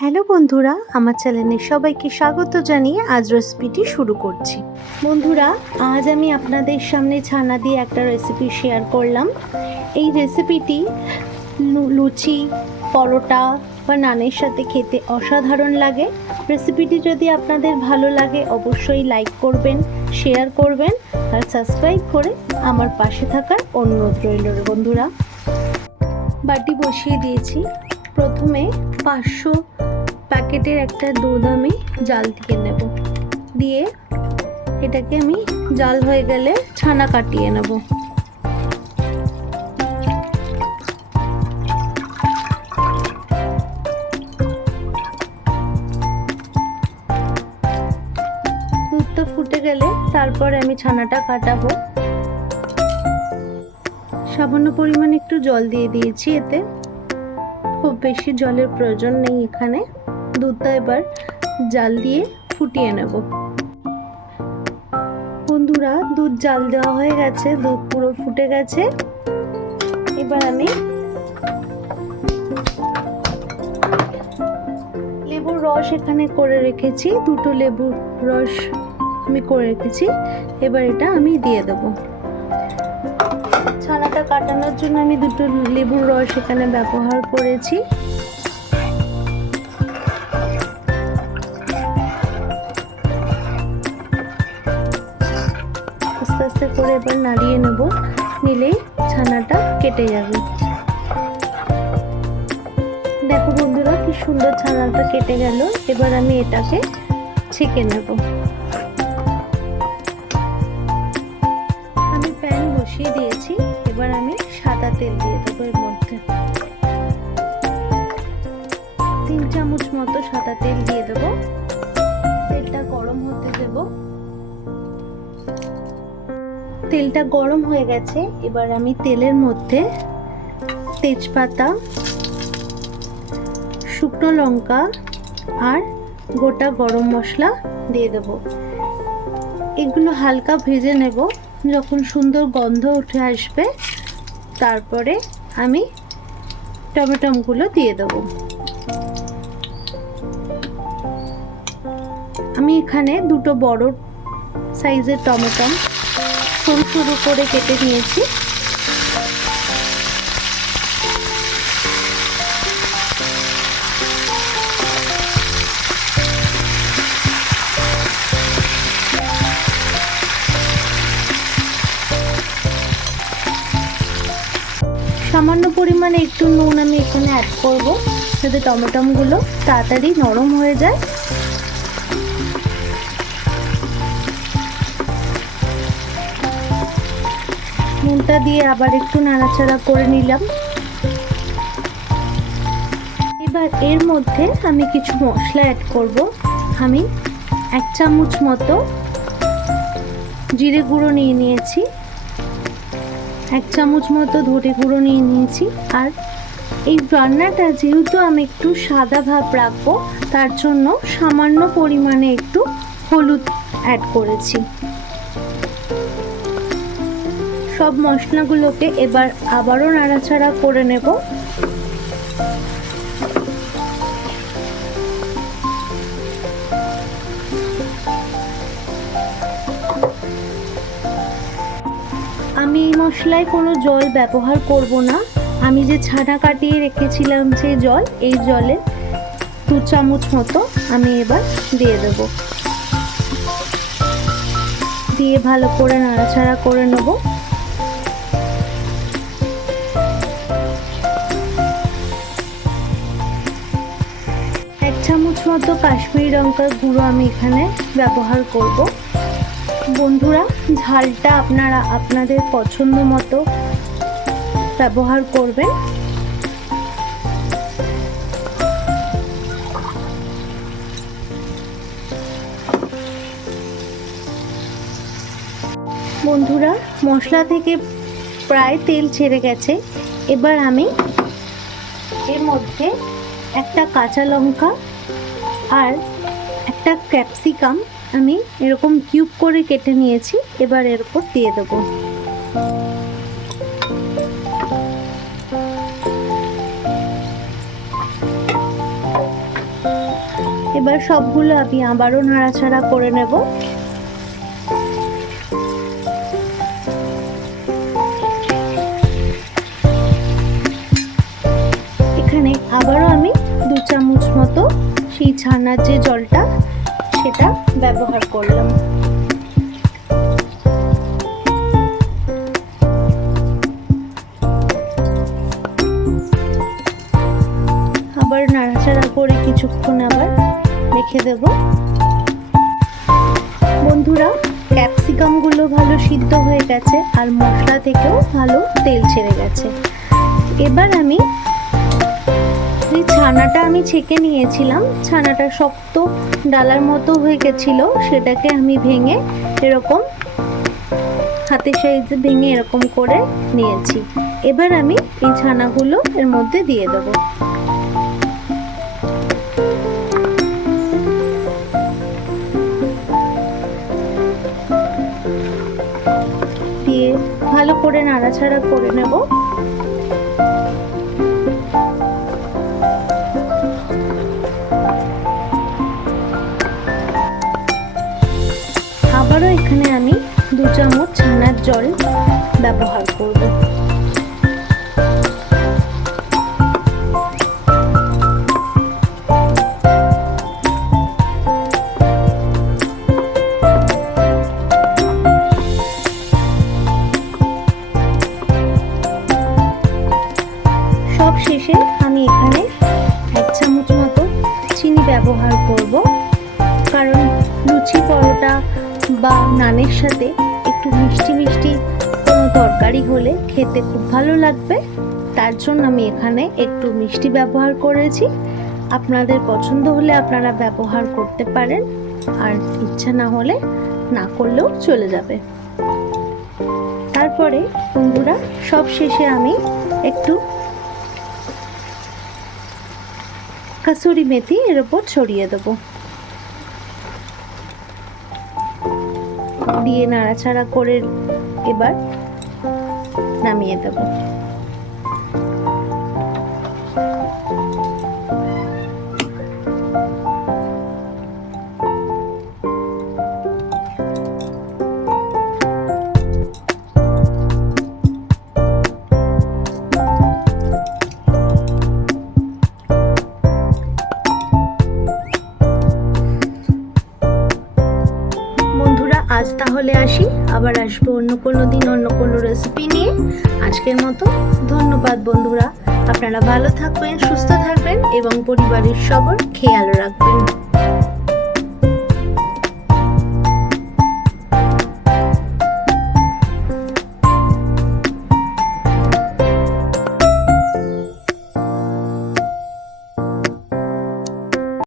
Hello বন্ধুরা, আমার চ্যানেলে সবাইকে স্বাগত জানিয়ে আজ রেসিপিটি শুরু করছি। বন্ধুরা, আজ আমি আপনাদের সামনে ছানা দিয়ে একটা রেসিপি শেয়ার করলাম। এই রেসিপিটি লুচি, পরোটা বা নানের সাথে খেতে অসাধারণ লাগে। রেসিপিটি যদি আপনাদের ভালো লাগে, অবশ্যই লাইক করবেন শেয়ার করবেন আর সাবস্ক্রাইব করে আমার পাশে থাকার অনুরোধ রইল বন্ধুরা। বাটি বসিয়ে দিয়েছি। প্রথমে পাঁচশো প্যাকেটের একটা দুধ আমি জাল দিয়ে নেব। দিয়ে এটাকে আমি জাল হয়ে গেলে ছানা কাটিয়ে নেব। দুধটা ফুটে গেলে তারপরে আমি ছানাটা কাটাবো। সামান্য পরিমাণে একটু জল দিয়ে দিয়েছি এতে। খুব বেশি জলের প্রয়োজন নেই এখানে। দুধটা এবার জাল দিয়ে ফুটিয়ে নেব। বন্ধুরা, দুধ জাল দেওয়া হয়ে গেছে, দুধ পুরো ফুটে গেছে। এবার আমি লেবুর রস এখানে করে রেখেছি। দুটো লেবুর রস আমি করে রেখেছি। এবার এটা আমি দিয়ে দেবো। কাটানোর জন্য আমি দুটো লেবুর রস এখানে ব্যবহার করেছি। আস্তে আস্তে করে এবার নাড়িয়ে নেব নিলেই ছানাটা কেটে যাবে। দেখো বন্ধুরা, কি সুন্দর ছানাটা কেটে গেল। এবার আমি এটাকে ছেঁকে নেব। তেল দিয়ে দেবো এর মধ্যে তিন চামচ মতো সাদা তেল দিয়ে দেবো। তেলটা গরম হতে দেব। তেলটা গরম হয়ে গেছে। এবার আমি তেলের মধ্যে তেজপাতা, শুকনো লঙ্কা আর গোটা গরম মশলা দিয়ে দেব। এগুলো হালকা ভেজে নেব। যখন সুন্দর গন্ধ উঠে আসবে তারপরে আমি টমেটোগুলো দিয়ে দেবো। আমি এখানে দুটো বড় সাইজের টমেটো সরু সরু করে কেটে নিয়েছি। সামান্য পরিমাণে একটু নুন আমি এখানে অ্যাড করব। যাতে টমেটোগুলো তাড়াতাড়ি নরম হয়ে যায়। নুনটা দিয়ে আবার একটু নাড়াচাড়া করে নিলাম। এবার এর মধ্যে আমি কিছু মশলা অ্যাড করব। আমি এক চামচ মতো জিরে গুঁড়ো নিয়ে নিয়েছি। এক চামচ মতো ধরে গুঁড়ো নিয়ে নিয়েছি। আর এই রান্নাটা যেহেতু আমি একটু সাদা ভাব রাখব, তার জন্য সামান্য পরিমাণে একটু হলুদ অ্যাড করেছি। সব মশলাগুলোকে এবার আবারও নাড়াচাড়া করে নেব। আমি এই মশলায় কোনো জল ব্যবহার করব না। আমি যে ছানা কাটিয়ে রেখেছিলাম যে জল, এই জলে দু চামচ মতো আমি এবার দিয়ে দেব। দিয়ে ভালো করে নাড়াচাড়া করে নেব। এক চামচ মতো কাশ্মীরি লঙ্কার গুঁড়ো আমি এখানে ব্যবহার করব। বন্ধুরা, ঝালটা আপনারা আপনাদের পছন্দ মতো ব্যবহার করবেন। বন্ধুরা, মশলা থেকে প্রায় তেল ছেড়ে গেছে। এবার আমি এর মধ্যে একটা কাঁচা লঙ্কা আর একটা ক্যাপসিকাম আমি এরকম কিউব করে কেটে নিয়েছি, এবার এর উপর দিয়ে দেবো। এবার সবগুলো আমি আবারও নাড়াচাড়া করে নেব। এখানে আবারও আমি দু চামচ মতো সেই ছানার যে জলটা সেটা ব্যবহার করলাম। আবার নাড়াচাড়া করে কিছুক্ষণ আবার রেখে দেব। বন্ধুরা, ক্যাপসিকামগুলো ভালো সিদ্ধ হয়ে গেছে আর মশলা থেকেও ভালো তেল ছেড়ে গেছে। এবার আমি যে ছানাটা আমি ছেঁকে নিয়েছিলাম, ছানাটা শক্ত ডালার মতো হয়ে গেছিল, সেটাকে আমি ভেঙে এরকম হাতের সাইজে ভেঙে এরকম করে নিয়েছি। এবার আমি এই ছানাগুলো এর মধ্যে দিয়ে দেবো। দিয়ে ভালো করে নাড়াচাড়া করে নেব। জল ব্যবহার করব। সব শেষে আমি এখানে এক চামচ মতো চিনি ব্যবহার করব, কারণ লুচি পরোটা বা নানের সাথে একটু মিষ্টি মিষ্টি কোনো তরকারি হলে খেতে খুব ভালো লাগবে। তার জন্য আমি এখানে একটু মিষ্টি ব্যবহার করেছি। আপনাদের পছন্দ হলে আপনারা ব্যবহার করতে পারেন, আর ইচ্ছা না হলে না করলেও চলে যাবে। তারপরে বন্ধুরা সব শেষে আমি একটু কাসুরি মেথি এর ওপর ছড়িয়ে দেবো। দিয়ে নাড়াচাড়া করে এবার নামিয়ে দেব। আজ তাহলে আসি, আবার আসব অন্য কোনো দিন, অন্য কোনো রেসিপি নিয়ে। আজকের মতো, ধন্যবাদ বন্ধুরা। আপনারা ভালো থাকবেন, সুস্থ থাকবেন, এবং পরিবারের সবার খেয়াল রাখবেন।